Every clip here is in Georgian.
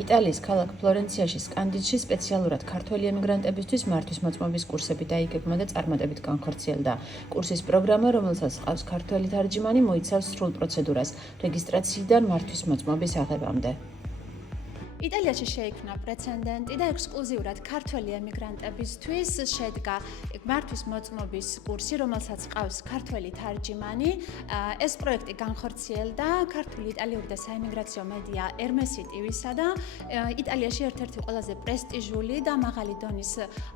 იტალიის ქალაქ ფლორენციაში სკანდიჩში სპეციალურად ქართველი ემიგრანტებისთვის მართვის მოწმობის კურსები დაიგეგმა და წარმატებით განხორციელდა. კურსის პროგრამა, რომელსაც ჰყავს ქართველი თარჯიმანი, მოიცავს სრულ პროცედურას რეგისტრაციიდან მართვის მოწმობის აღებამდე. იტალიაში შეიქმნა პრეცედენტი და ექსკლუზიურად ქართველი ემიგრანტებისთვის შედგა მართვის მოწმობის კურსი, რომელსაც ჰყავს ქართველი თარჯიმანი. ეს პროექტი განხორციელდა ქართული, იტალიური და საიმიგრაციო მედია Hermesi TV-სა და იტალიაში ერთ-ერთი ყველაზე პრესტიჟული და მაღალი დონის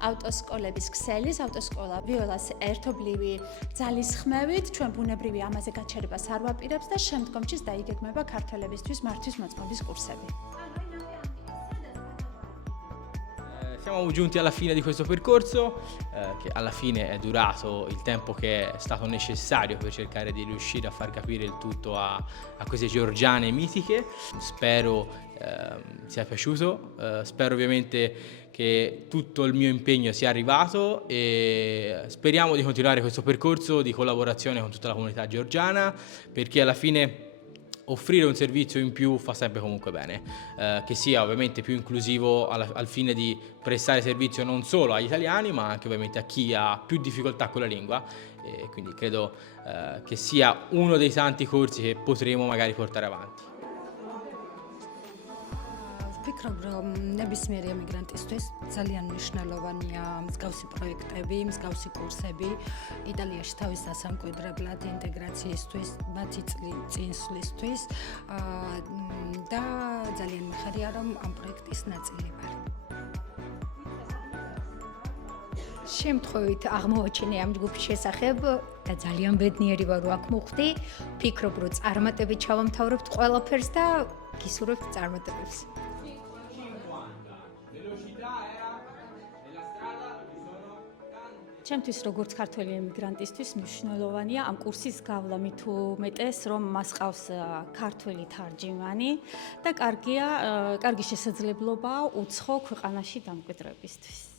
ავტოსკოლების ქსელის, ავტოსკოლა ვიოლას ერთობლივი ძალისხმევით ჩვენ ბუნებრივი ამაზე გაჩერებას არ ვაპირებთ და შემდგომშიც დაიგეგმება ქართველებისთვის მართვის მოწმობის კურსები. Siamo giunti alla fine di questo percorso, che alla fine è durato il tempo che è stato necessario per cercare di riuscire a far capire il tutto a queste georgiane mitiche. Spero sia piaciuto, spero ovviamente che tutto il mio impegno sia arrivato e speriamo di continuare questo percorso di collaborazione con tutta la comunità georgiana, perché alla fine offrire un servizio in più fa sempre comunque bene, che sia ovviamente più inclusivo al fine di prestare servizio non solo agli italiani ma anche ovviamente a chi ha più difficoltà con la lingua, e quindi credo che sia uno dei tanti corsi che potremo magari portare avanti. ვფიქრობ, რომ ნებისმიერი ემიგრანტისთვის ძალიან მნიშვნელოვანია მსგავსი პროექტები, მსგავსი კურსები იტალიაში თავის დასამკვიდრებლად ინტეგრაციისთვის, მათი წინსვლისთვის და ძალიან მიხარია, რომ ამ პროექტის ნაწილი ვარ. შემთხვევით აღმოაჩინე ამ ჯგუფის შესახებ და ძალიან ბედნიერი ვარ, რომ აქ მოხვდი. ვფიქრობ, რომ წარმატებით ჩავამთავრებთ ყველაფერს და გისურვებთ წარმატებებს. ჩემთვის როგორც ქართველი ემიგრანტისთვის მნიშვნელოვანია ამ კურსის გავლა, მით უმეტეს რომ მას ყავს ქართველი თარჯიმანი და კარგი შესაძლებლობაა უცხო ქვეყანაში დამკვიდრებისთვის.